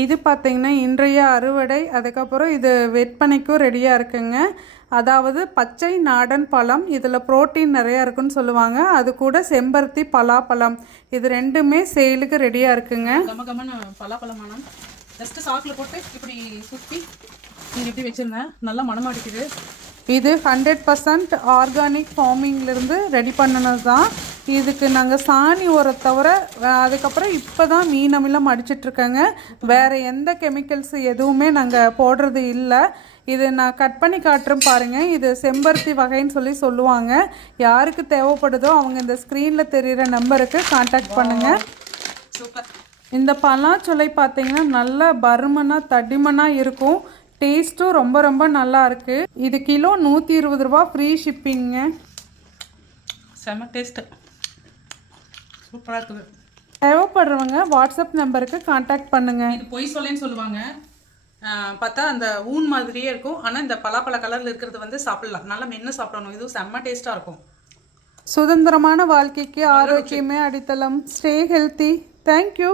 இது பார்த்தீங்கன்னா இன்றைய அறுவடை அதுக்கப்புறம் இது விற்பனைக்கும் ரெடியாக இருக்குங்க. அதாவது பச்சை நாடன் பழம் இதில் புரோட்டீன் நிறையா இருக்குன்னு சொல்லுவாங்க. அது கூட செம்பருத்தி பலாப்பழம். இது ரெண்டுமே சேலுக்கு ரெடியாக இருக்குங்க. பலாப்பழமான ஜஸ்ட் சாக்கில் போட்டு இப்படி சுற்றி நீங்கள் இப்படி வச்சுருந்தேன் நல்லா அடிக்குது. இது ஹண்ட்ரட் பர்சன்ட் ஆர்கானிக் ஃபார்மிங்லேருந்து ரெடி பண்ணினது தான் இதுக்கு நாங்கள் சாணி உரம் தவிர அதுக்கப்புறம் இப்போ தான் மீன் அமிலம் அடிச்சிட்ருக்கேங்க. வேறு எந்த கெமிக்கல்ஸ் எதுவுமே நாங்கள் போடுறது இல்லை. இது நான் கட் பண்ணி காட்டுறேன் பாருங்கள் இது செம்பருத்தி வகைன்னு சொல்லி சொல்லுவாங்க. யாருக்கு தேவைப்படுதோ அவங்க இந்த ஸ்க்ரீனில் தெரிகிற நம்பருக்கு காண்டாக்ட் பண்ணுங்கள் சூப்பர் இந்த பலாச்சொலை பார்த்தீங்கன்னா நல்லா பருமனாக தடிமனாக இருக்கும். டேஸ்ட்டும் ரொம்ப ரொம்ப நல்லா இருக்கு. இது கிலோ நூற்றி இருபது ரூபா ஃப்ரீ ஷிப்பிங்க செம்ம டேஸ்ட்டு சூப்பராக இருக்குது. தேவைப்படுறவங்க வாட்ஸ்அப் நம்பருக்கு காண்டாக்ட் பண்ணுங்க. இது பொய் சொல்லேன்னு சொல்லுவாங்க. பார்த்தா அந்த ஊன் மாதிரியே இருக்கும். ஆனால் இந்த பலாப்பழ கலரில் இருக்கிறது வந்து சாப்பிடலாம். நல்லா மென்று சாப்பிடணும். இதுவும் செம்ம டேஸ்ட்டாக இருக்கும். சுதந்திரமான வாழ்க்கைக்கு ஆரோக்கியமே அடித்தளம். Stay healthy thank you